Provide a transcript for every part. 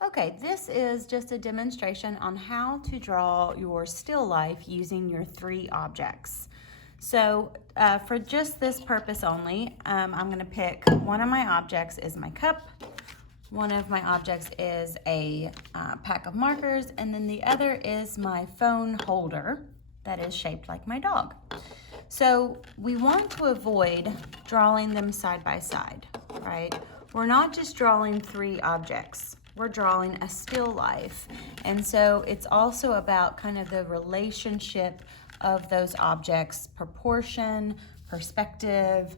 Okay, this is just a demonstration on how to draw your still life using your 3 objects. So for just this purpose only, I'm going to pick one of my objects is my cup, one of my objects is a pack of markers, and then the other is my phone holder that is shaped like my dog. So we want to avoid drawing them side by side, right? We're not just drawing 3 objects. We're drawing a still life. And so it's also about kind of the relationship of those objects, proportion, perspective,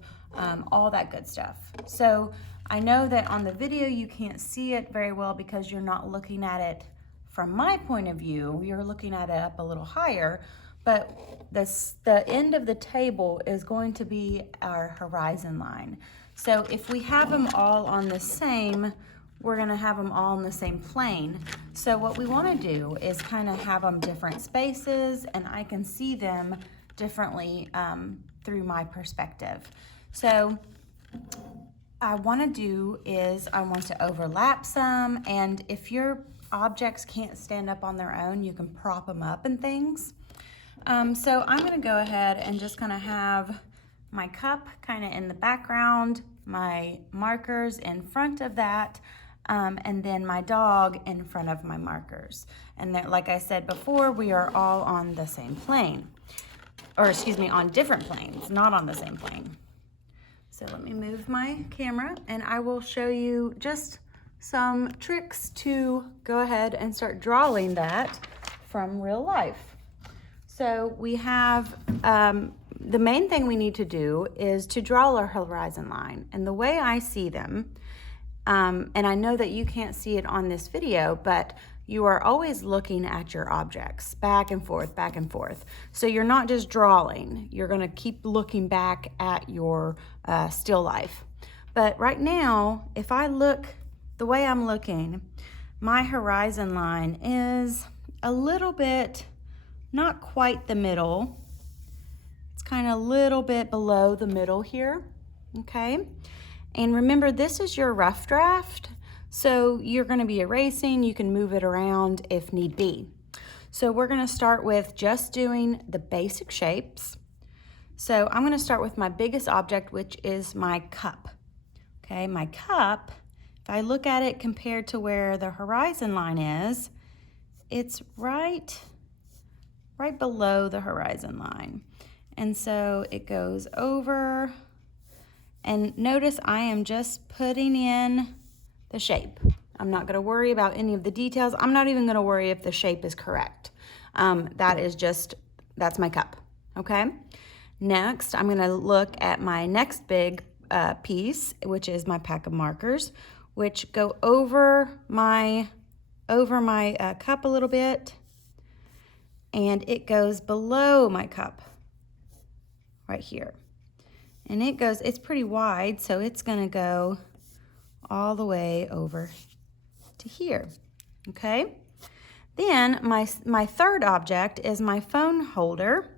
all that good stuff. So I know that on the video you can't see it very well because you're not looking at it from my point of view. You're looking at it up a little higher, but the end of the table is going to be our horizon line. So if we have them all on the same, we're gonna have them all in the same plane. So what we wanna do is kind of have them different spaces, and I can see them differently through my perspective. So I wanna do is I want to overlap some, and if your objects can't stand up on their own, you can prop them up and things. So I'm gonna go ahead and just kind of have my cup kind of in the background, my markers in front of that, and then my dog in front of my markers. And then, like I said before, we are all on the same plane, or excuse me, on different planes, not on the same plane. So let me move my camera and I will show you just some tricks to go ahead and start drawing that from real life. So we have, the main thing we need to do is to draw our horizon line. And the way I see them, and I know that you can't see it on this video, but you are always looking at your objects back and forth, back and forth. So you're not just drawing, you're gonna keep looking back at your still life. But right now, if I look the way I'm looking, my horizon line is a little bit, not quite the middle. It's kind of a little bit below the middle here, okay? And remember, this is your rough draft, so you're gonna be erasing, you can move it around if need be. So we're gonna start with just doing the basic shapes. So I'm gonna start with my biggest object, which is my cup. Okay, my cup, if I look at it compared to where the horizon line is, it's right below the horizon line. And so it goes over, and notice I am just putting in the shape. I'm not gonna worry about any of the details. I'm not even gonna worry if the shape is correct. That's my cup, okay? Next, I'm gonna look at my next big piece, which is my pack of markers, which go over my cup a little bit, and it goes below my cup right here. And it's pretty wide, so it's gonna go all the way over to here, okay? Then my third object is my phone holder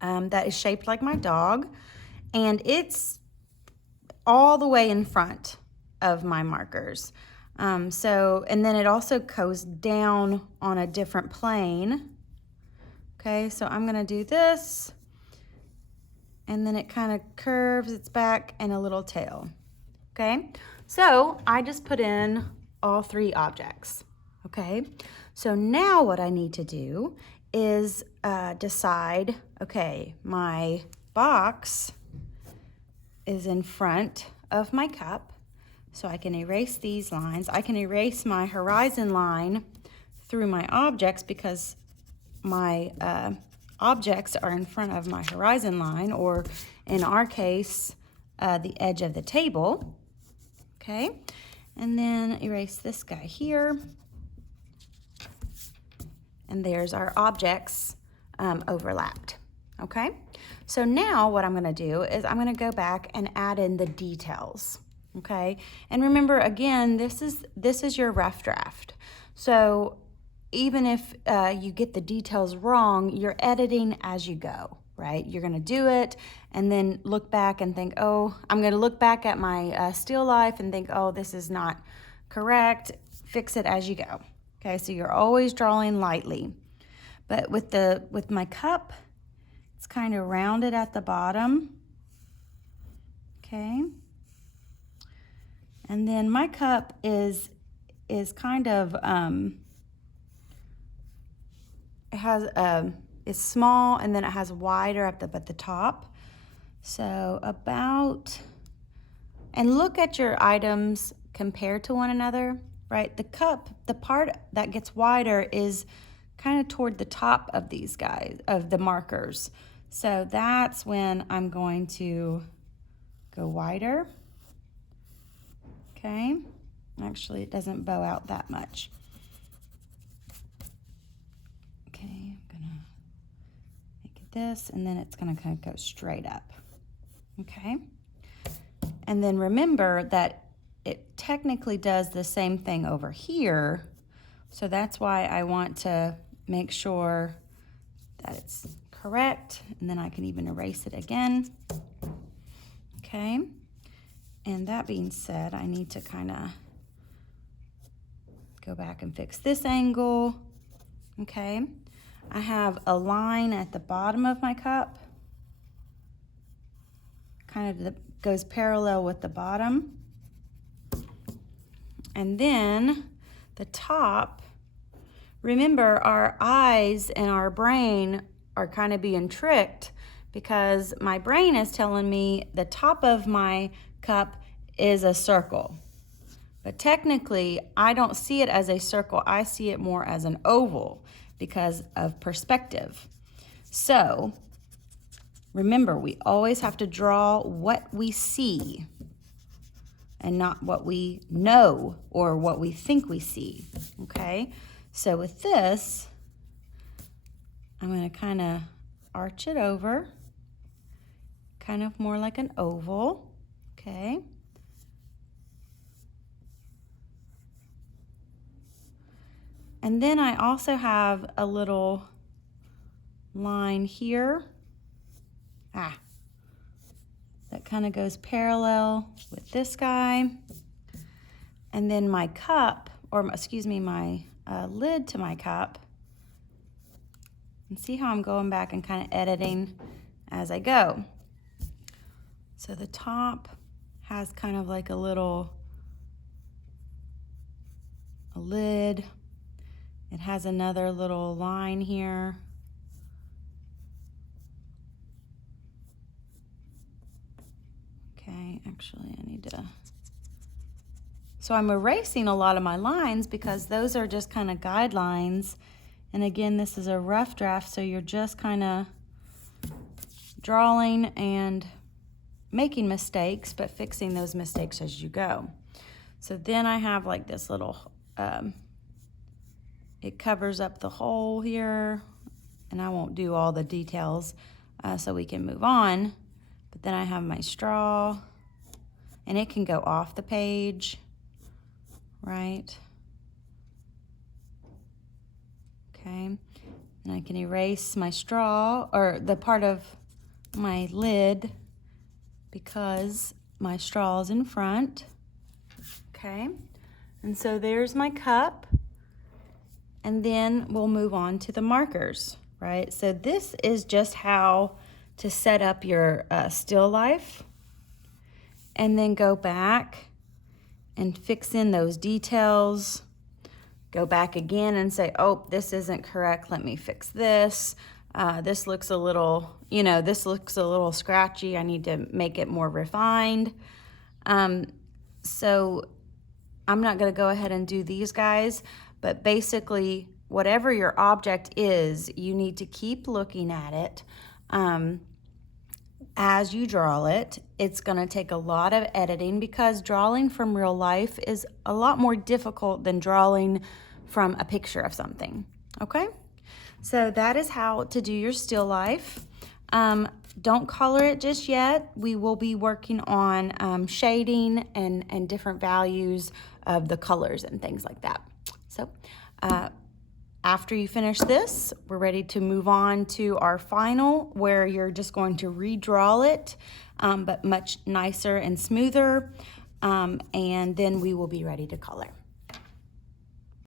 that is shaped like my dog, and it's all the way in front of my markers. And then it also goes down on a different plane. Okay, so I'm gonna do this, and then it kind of curves its back and a little tail. Okay, so I just put in all 3 objects. Okay, so now what I need to do is decide, okay, my box is in front of my cup, so I can erase these lines. I can erase my horizon line through my objects because my objects are in front of my horizon line, or in our case, the edge of the table. Okay, and then erase this guy here. And there's our objects overlapped, okay? So now what I'm gonna do is I'm gonna go back and add in the details, okay? And remember, again, this is your rough draft. So even if you get the details wrong, you're editing as you go, right? You're gonna do it and then look back and think, oh, I'm gonna look back at my still life and think, oh, this is not correct. fix it as you go. Okay, so you're always drawing lightly. But with my cup, it's kind of rounded at the bottom. Okay. And then my cup is kind of it has it's small, and then it has wider at the top. So and look at your items compared to one another, right? The cup, the part that gets wider is kind of toward the top of these guys, of the markers. So that's when I'm going to go wider. Okay, actually it doesn't bow out that much. Okay, I'm gonna make it this, and then it's gonna kind of go straight up. Okay, and then remember that it technically does the same thing over here, so that's why I want to make sure that it's correct, and then I can even erase it again. Okay, and that being said, I need to kind of go back and fix this angle. Okay, I have a line at the bottom of my cup, kind of goes parallel with the bottom. And then the top, remember our eyes and our brain are kind of being tricked because my brain is telling me the top of my cup is a circle. But technically, I don't see it as a circle. I see it more as an oval because of perspective. So remember, we always have to draw what we see and not what we know or what we think we see, okay? So with this, I'm gonna kind of arch it over, kind of more like an oval, okay? And then I also have a little line here, that kind of goes parallel with this guy. And then my cup, or excuse me, my lid to my cup, and see how I'm going back and kind of editing as I go. So the top has kind of like a lid. It has another little line here. Okay, actually I need to, so I'm erasing a lot of my lines because those are just kind of guidelines. And again, this is a rough draft, so you're just kind of drawing and making mistakes, but fixing those mistakes as you go. So then I have like this little, it covers up the hole here, and I won't do all the details so we can move on. But then I have my straw, and it can go off the page, right? Okay, and I can erase my straw, or the part of my lid, because my straw is in front. Okay, and so there's my cup, and then we'll move on to the markers, right? So this is just how to set up your still life, and then go back and fix in those details. Go back again and say, oh, this isn't correct, let me fix this. This looks a little, this looks a little scratchy, I need to make it more refined. So I'm not gonna go ahead and do these guys, but basically whatever your object is, you need to keep looking at it as you draw it. It's gonna take a lot of editing because drawing from real life is a lot more difficult than drawing from a picture of something, okay? So that is how to do your still life. Don't color it just yet. We will be working on shading and different values of the colors and things like that. So after you finish this, we're ready to move on to our final, where you're just going to redraw it, but much nicer and smoother, and then we will be ready to color.